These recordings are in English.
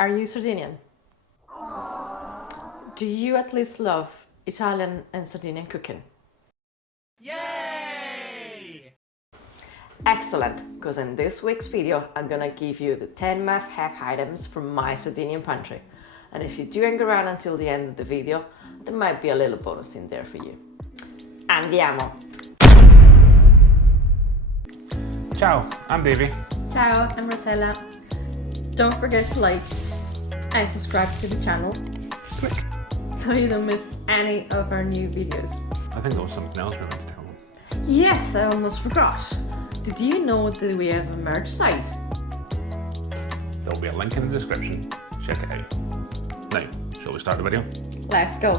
Are you Sardinian? Do you at least love Italian and Sardinian cooking? Yay! Excellent, because in this week's video I'm gonna give you the 10 must-have items from my Sardinian pantry. And if you do hang around until the end of the video, there might be a little bonus in there for you. Andiamo! Ciao, I'm Davey. Ciao, I'm Rossella. Don't forget to like and subscribe to the channel. Click. So you don't miss any of our new videos. I think there was something else we were meant to tell them. Yes, I almost forgot. Did you know that we have a merch site? There'll be a link in the description. Check it out. Now, shall we start the video? Let's go.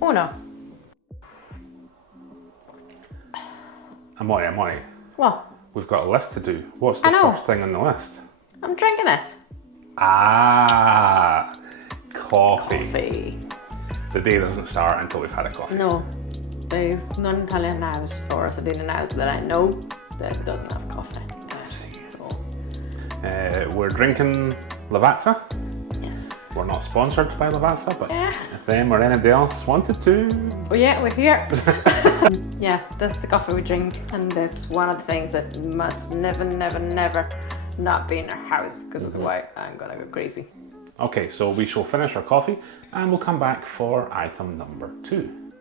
Uno. Amore. What? We've got a list to do. What's the I know. first thing on the list? I'm drinking it. Ah, coffee. Coffee. The day doesn't start until we've had a coffee. No, there's non-Italian house or a Sardinian house that I know that doesn't have coffee. So. We're drinking Lavazza. Yes. We're not sponsored by Lavazza, but Yeah. if them or anybody else wanted to. Oh yeah, we're here. Yeah, that's the coffee we drink, and that's one of the things that must never not be in our house, because otherwise I'm gonna go crazy. Okay, so we shall finish our coffee and we'll come back for item number 2.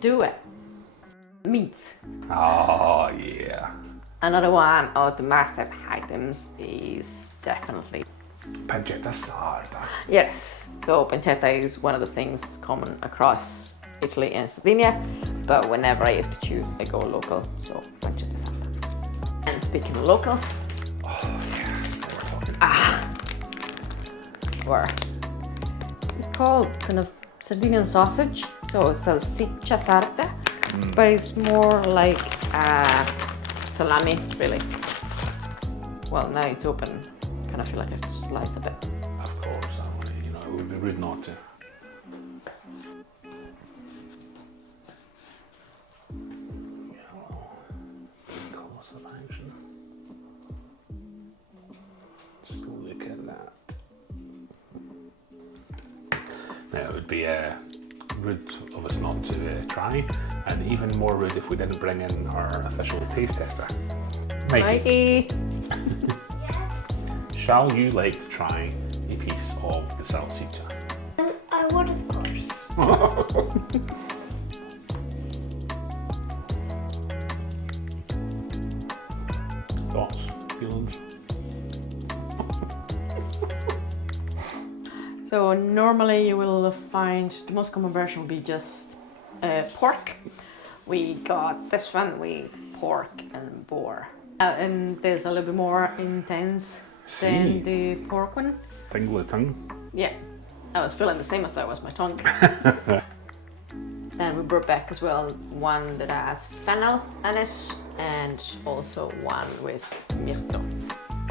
Do it. Meats. Oh yeah. Another one of the must-have items is definitely Pancetta sarda. yes. So pancetta is one of the things common across Italy and Sardinia, but whenever I have to choose, I go local. So pancetta sarda. And speaking of local, Oh yeah, now we're talking. or it's called kind of Sardinian sausage, so salsiccia sarda, but it's more like salami, really. Well, now it's open, kind of feel like I have to slice a bit. Of course, it would be rude not to. Close up action. Just look at that. Now it would be rude of us not to try, and even more rude if we didn't bring in our official taste tester. Mikey, shall you like to try a piece of the salsiccia? I would, of course. Thoughts, feelings? So normally you will find the most common version will be just pork. We got this one with pork and boar. And there's a little bit more intense than the pork one. Tingle the tongue. Yeah, I was feeling the same. I thought it was my tongue. Then we brought back as well one that has fennel in it, and also one with mirto.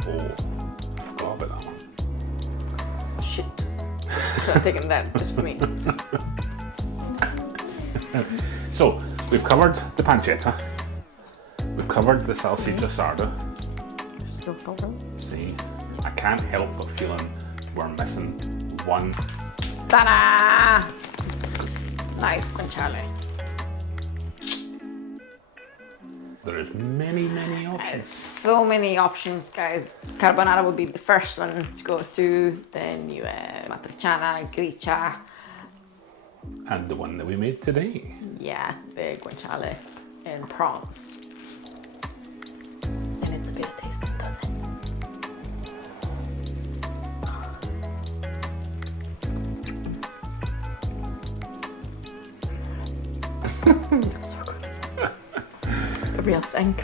Oh, I forgot about that one. Shit. So I'm taking that just for me. So, we've covered the pancetta. We've covered the salsiccia sarda. Still covered. See, I can't help but feeling we're missing one. Ta-da! Nice guanciale. There is many options. So many options, guys. Carbonara would be the first one to go to. Then you have matriciana, gricia. And the one that we made today. Yeah, the guanciale and prawns. And it's a bit of tasting, does it? So good. The real thing.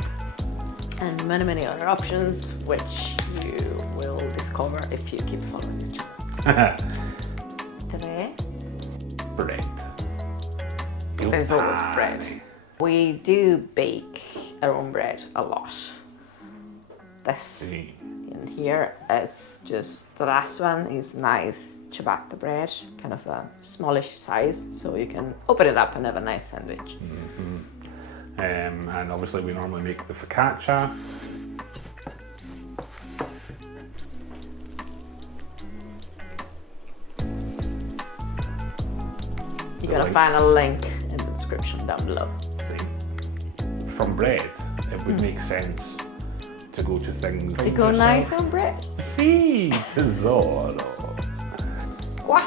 And many other options, which you will discover if you keep following this channel. Today, Bread. there's always bread. We do bake our own bread a lot. This, See. And here it's just, the last one is nice ciabatta bread, kind of a smallish size, so you can open it up and have a nice sandwich. And obviously we normally make the focaccia. You're gonna find a link in the description down below. See, from bread, it would make sense to go to things. They go nice on bread. Sì, tesoro. 4.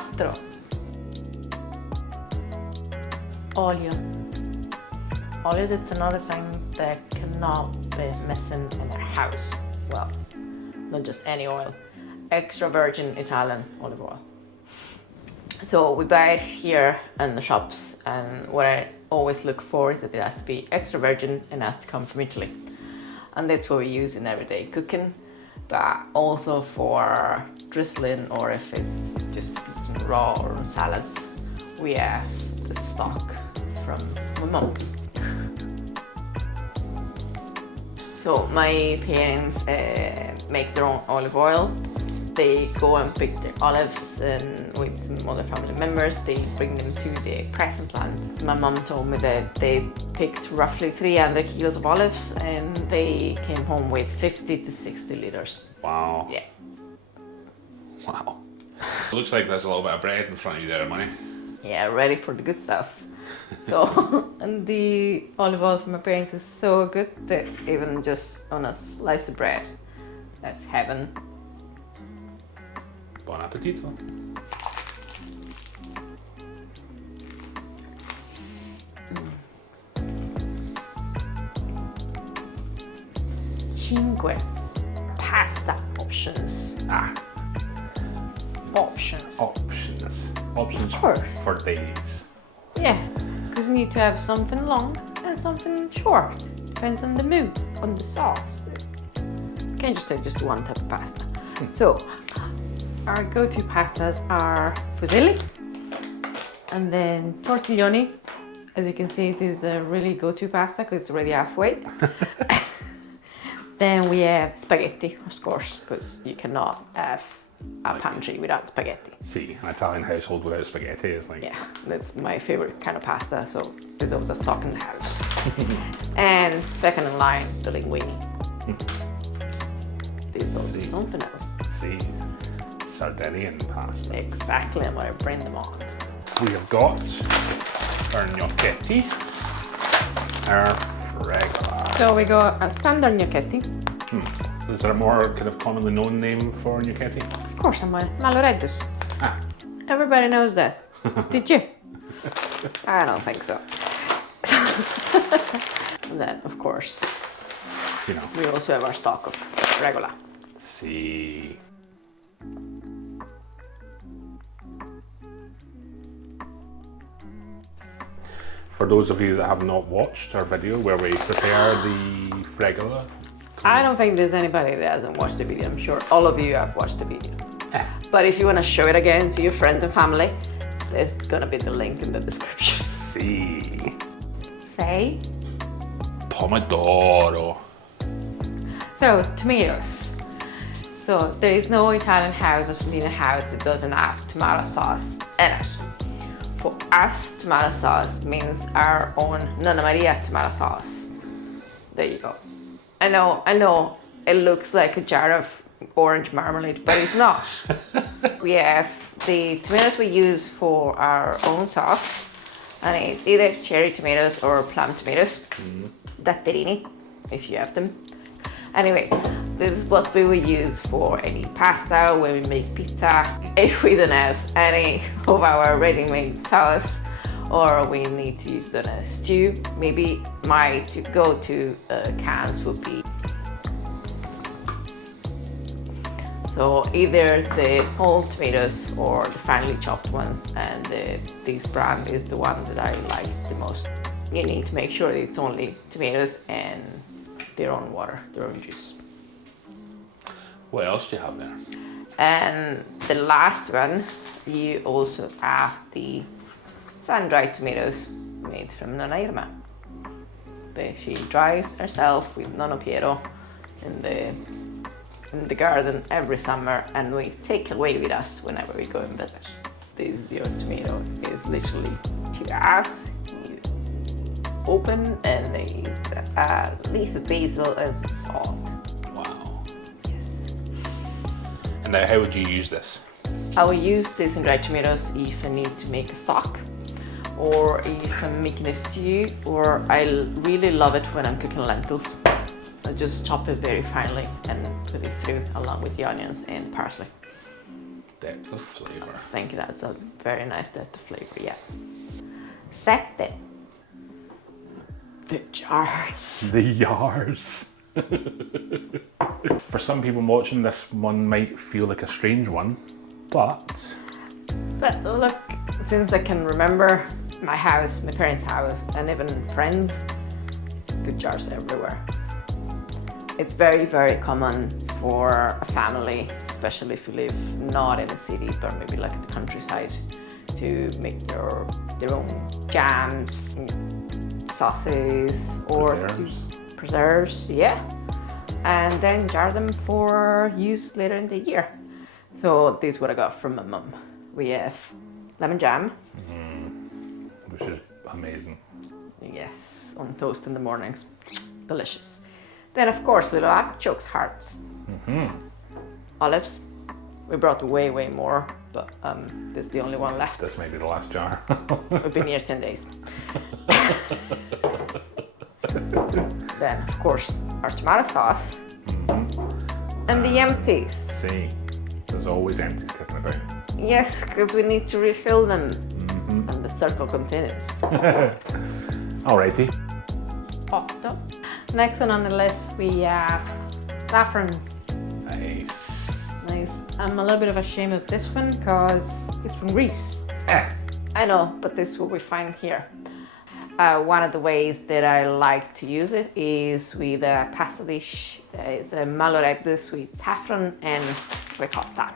Olio. Olio, that's another thing that cannot be missing in a house. Well, not just any oil. Extra virgin Italian olive oil. So we buy it here in the shops, and what I always look for is that it has to be extra virgin and has to come from Italy. And that's what we use in everyday cooking, but also for drizzling, or if it's just eaten raw or on salads, we have the stock from my mom's. So my parents make their own olive oil. They go and pick their olives, and with some other family members, they bring them to the pressing plant. My mom told me that they picked roughly 300 kilos of olives, and they came home with 50 to 60 liters. Wow. Yeah. Wow. It looks like there's a little bit of bread in front of you there, Money. Yeah, ready for the good stuff. So, and the olive oil from my parents is so good that even just on a slice of bread, that's heaven. Buon appetito. Cinque. Pasta options. Options. Options Of course. for days. Yeah, because you need to have something long and something short. Depends on the mood, on the sauce. You can't just have just one type of pasta. So, our go-to pastas are fusilli, and then tortiglioni. As you can see, this is a really go-to pasta because it's already halfway. Then we have spaghetti, of course, because you cannot have a pantry without spaghetti. See, an Italian household without spaghetti is like... Yeah, that's my favorite kind of pasta, so there's always a stock in the house. And second in line, the linguine. This is also something else. See, Sardinian pasta. Exactly, I'm gonna bring them on. We have got our gnocchetti, our fregola. So we go a standard gnocchetti. Is there a more kind of commonly known name for gnocchetti? Of course, I'm a maloreddus. Ah, Everybody knows that. Did you? I don't think so. And then, of course, you know. we also have our stock of fregola. See. For those of you that have not watched our video where we prepare the fregola, I don't think there's anybody that hasn't watched the video. I'm sure all of you have watched the video. But if you want to show it again to your friends and family, there's gonna be the link in the description. see. Say. Pomodoro. So, tomatoes. So, there is no Italian house or Sardinian house that doesn't have tomato sauce in it. For us, tomato sauce means our own Nonna Maria tomato sauce. There you go. I know, it looks like a jar of orange marmalade, but it's not. We have the tomatoes we use for our own sauce, and it's either cherry tomatoes or plum tomatoes. Datterini, if you have them. Anyway, this is what we will use for any pasta, when we make pizza. If we don't have any of our ready-made sauce, or we need to use it in a stew, maybe my go-to cans would be so either the whole tomatoes or the finely chopped ones, and this brand is the one that I like the most. You need to make sure that it's only tomatoes and their own water, their own juice. What else do you have there? And the last one, you also have the sun-dried tomatoes made from Nonna Irma. She dries herself with Nonno Piero in the in the garden every summer, and we take away with us whenever we go and visit. This your tomato is literally just you open, and there is a leaf of basil and some salt. Wow. Yes. And now, how would you use this? I will use this in dried tomatoes if I need to make a stock, or if I'm making a stew, or I really love it when I'm cooking lentils. I just chop it very finely and put it through along with the onions and parsley. Depth of flavour. I think that's a very nice depth of flavor, yeah. Sette. The jars. The jars. For some people watching this, one might feel like a strange one, but look, since I can remember my house, my parents' house, and even friends, good jars everywhere. It's very, very common for a family, especially if you live not in the city, but maybe like in the countryside, to make their own jams, sauces, or preserves, yeah. And then jar them for use later in the year. So this is what I got from my mum. We have lemon jam. which is amazing. Yes, on toast in the mornings. Delicious. Then of course little artichokes hearts. Olives. We brought way more, but this is the only one left. This may be the last jar. We've been here 10 days. Then of course our tomato sauce. And the empties. See, there's always empties kicking about. Yes, because we need to refill them. And the circle continues. Alrighty. Otto. Next one on the list we have saffron. Nice. Nice. I'm a little bit of ashamed of this one because it's from Greece. I know, but this is what we find here. One of the ways that I like to use it is with a pasta dish. It's a malloredus with saffron and ricotta.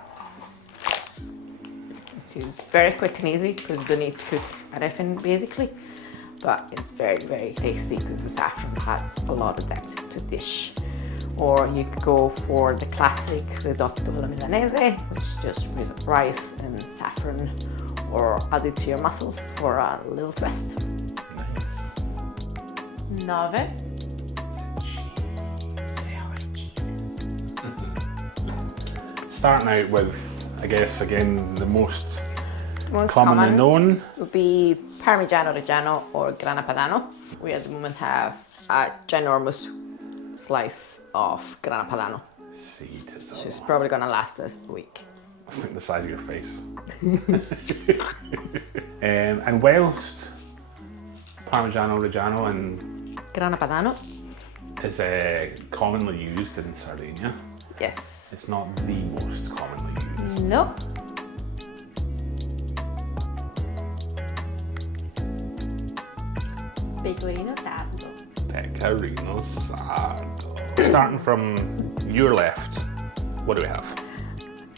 Which is very quick and easy because you don't need to cook anything basically. But it's very tasty because the saffron adds a lot of depth to the dish. Or you could go for the classic risotto alla milanese, which is just rice and saffron, or add it to your mussels for a little twist. Nice. 9. Starting out with, I guess, again, the most Most commonly common known. would be Parmigiano Reggiano or Grana Padano. We at the moment have a ginormous slice of Grana Padano. See, Which is probably gonna last us a week. I think the size of your face. And whilst Parmigiano Reggiano and Grana Padano? is commonly used in Sardinia, Yes. it's not the most commonly used. No. Pecorino Sardo. Pecorino Sardo. Starting from your left, what do we have?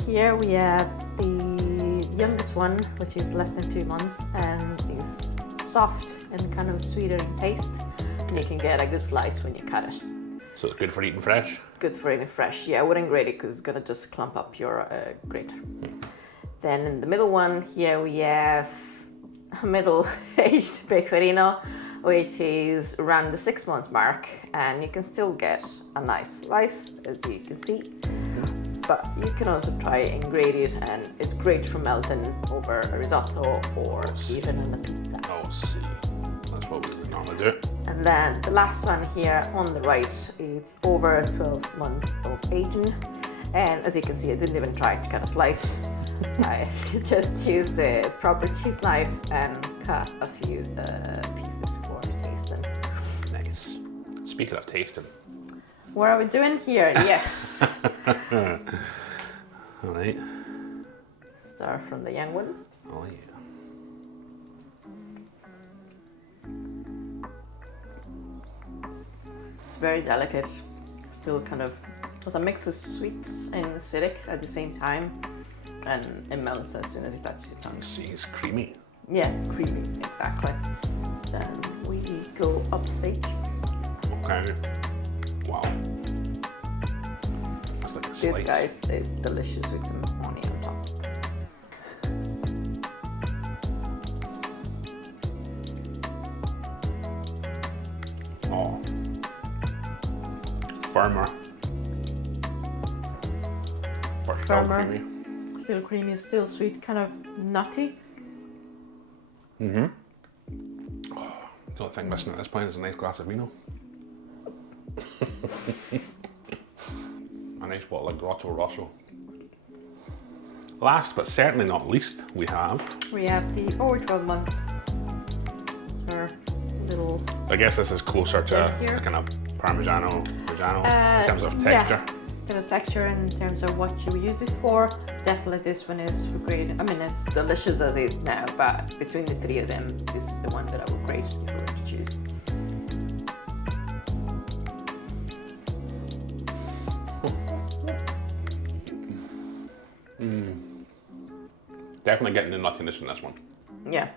Here we have the youngest one, which is less than 2 months and is soft and kind of sweeter in taste. And you can get a good slice when you cut it. So it's good for eating fresh? Good for eating fresh. Yeah, I wouldn't grate it because it's gonna just clump up your grater. Then in the middle one, here we have a middle-aged pecorino, which is around the 6 month mark, and you can still get a nice slice, as you can see. But you can also try and grate it, and it's great for melting over a risotto or even on a pizza. Oh, see. That's what we would normally do. And then the last one here on the right, it's over 12 months of aging. And as you can see, I didn't even try to cut a slice. I just used the proper cheese knife and cut a few pieces for tasting. Nice. Speaking of tasting. What are we doing here? Yes. All right. Start from the young one. Oh, yeah. It's very delicate. Still kind of has a mix of sweet and acidic at the same time. And it melts as soon as it touches your tongue. See, it's creamy. Yeah, creamy, exactly. Then we go upstage. Okay. Wow. That's like This, slice. guys, is delicious with some onion on top. Oh, firmer. But still Firmer. creamy. Still creamy, still sweet, kind of nutty. The only thing missing at this point is a nice glass of vino. A nice bottle of Grotto Rosso. Last but certainly not least, we have the over 12 months. Or little. I guess this is closer to Here. a kind of Parmigiano Reggiano in terms of texture. Yeah. In terms of texture and in terms of what you would use it for, definitely this one is great. I mean, it's delicious as is now, but between the three of them, this is the one that I would grade if I were to choose. Definitely getting the nuttiness in this one. Yeah.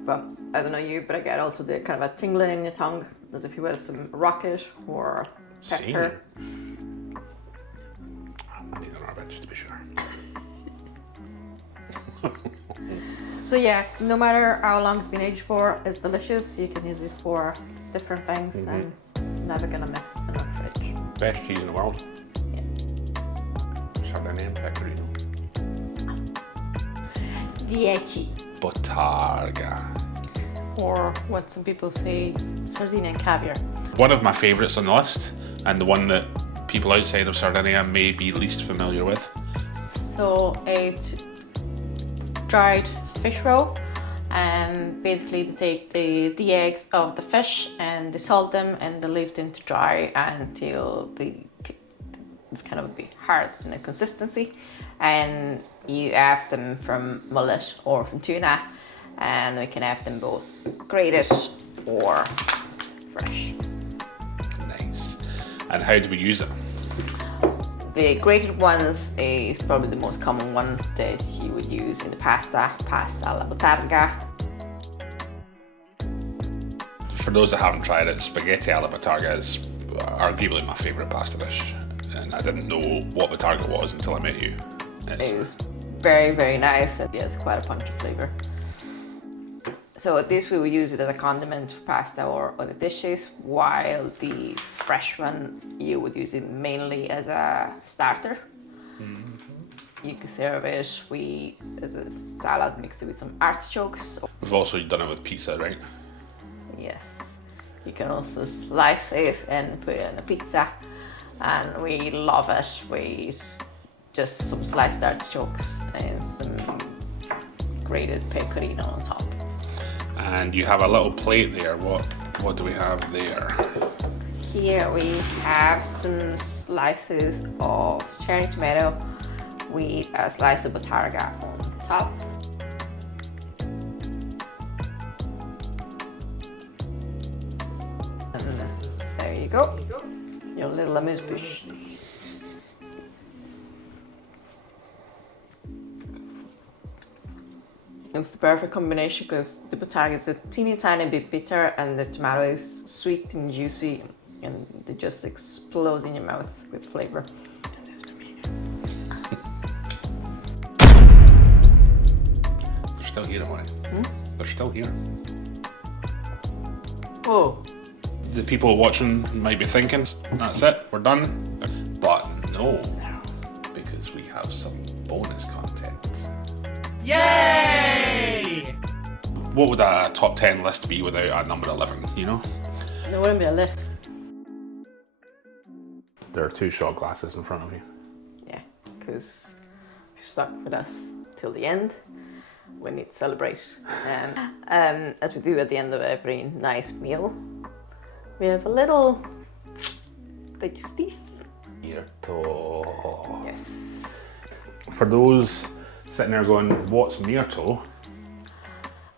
But I don't know you, but I get also the kind of a tingling in your tongue, as if you had some rocket or pepper. These are our bit, just to be sure. So yeah, no matter how long it's been aged for, it's delicious. You can use it for different things and it's never gonna mess in our fridge. Best cheese in the world. Yeah. Sardinian pecorino. 10. Bottarga. Or what some people say, Sardinian caviar. One of my favourites on the list, and the one that people outside of Sardinia may be least familiar with. So it's dried fish roe, and basically they take the eggs of the fish and they salt them and they leave them to dry until it's kind of a bit hard in the consistency, and you have them from mullet or from tuna, and we can have them both grated or fresh. Nice. And how do we use it? The grated ones is probably the most common one that you would use in the pasta alla bottarga. For those that haven't tried it, spaghetti alla bottarga is arguably my favourite pasta dish. And I didn't know what bottarga was until I met you. It's very, very nice, and yes, quite a punchy flavour. So this we would use it as a condiment for pasta or other dishes, while the fresh one you would use it mainly as a starter. You can serve it as a salad, mix it with some artichokes. We've also done it with pizza, right? Yes, you can also slice it and put it on a pizza, and we love it with just some sliced artichokes and some grated pecorino on top. And you have a little plate there. What do we have there? Here we have some slices of cherry tomato with a slice of bottarga on top. And there you go, your little amuse-bouche. It's the perfect combination because the bottarga is a teeny tiny bit bitter and the tomato is sweet and juicy, and they just explode in your mouth with flavor. They're still here, am I? They're still here. Oh, The people watching might be thinking, that's it, we're done. But no, because we have some bonus content. Yay! What would a top 10 list be without a number 11, you know? there wouldn't be a list. There are 2 shot glasses in front of you. Yeah, because if you stuck with us till the end, we need to celebrate. And as we do at the end of every nice meal, we have a little digestif. Mirto. Yes. For those sitting there going, what's Mirto?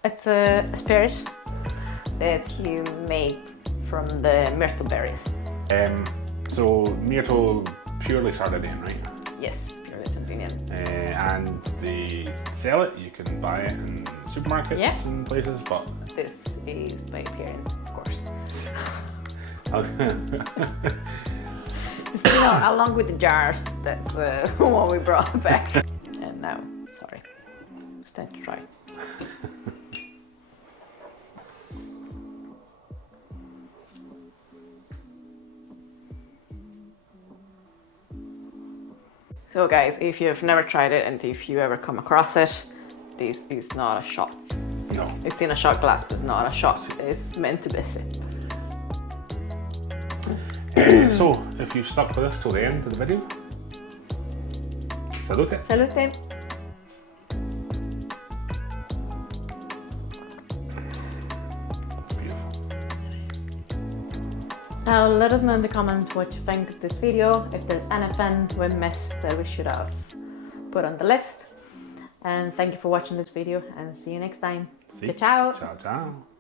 It's a spirit that you make from the myrtle berries. So Mirto, purely Sardinian, right? Yes, purely Sardinian. And they sell it, you can buy it in supermarkets and places, but This is by appearance, of course. So, along with the jars, that's what we brought back. And now, sorry, it's time to try. So guys, if you've never tried it and if you ever come across it, this is not a shot. No. It's in a shot glass, but it's not a shot. It's meant to be sipped. So, if you stuck with us till the end of the video, salute. Salute. Beautiful. Now let us know in the comments what you think of this video, if there's anything we missed that we should have put on the list. And thank you for watching this video and see you next time. See? Ciao. Ciao, ciao.